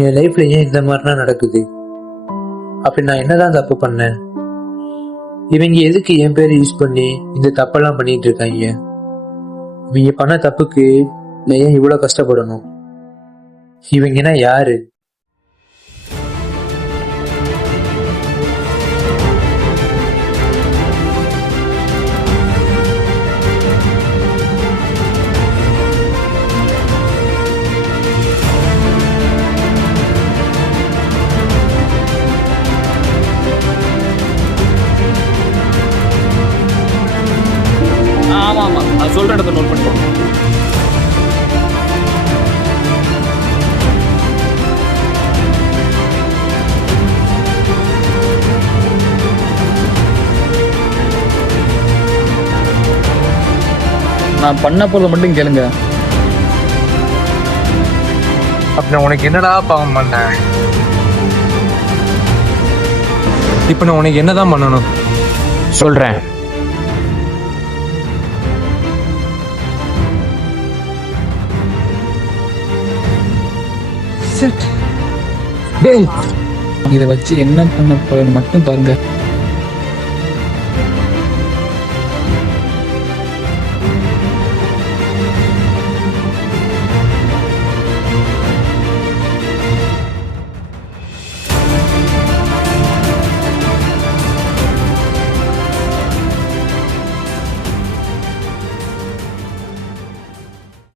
என் லைஃப்ல ஏன் இந்த மாதிரிலாம் நடக்குது? அப்படி நான் என்னதான் தப்பு பண்ணேன்? இவங்க எதுக்கு என் பேரை யூஸ் பண்ணி இந்த தப்பெல்லாம் பண்ணிட்டு இருக்காங்க? இவங்க பண்ண தப்புக்கு நான் ஏன் இவ்வளவு கஷ்டப்படணும்? இவங்கன்னா யாரு? ஆமா ஆமா, அது சொல்ற இடத்த நோட் பண்ணிக்கோங்க. நான் பண்ண போறதை மட்டும் கேளுங்க. அப்ப உனக்கு என்னடா பாவம் பண்ண? இப்ப நான் உனக்கு என்னதான் பண்ணணும் சொல்றேன். இதை வச்சு என்ன பண்ண போறேன்னு மட்டும் பாருங்க.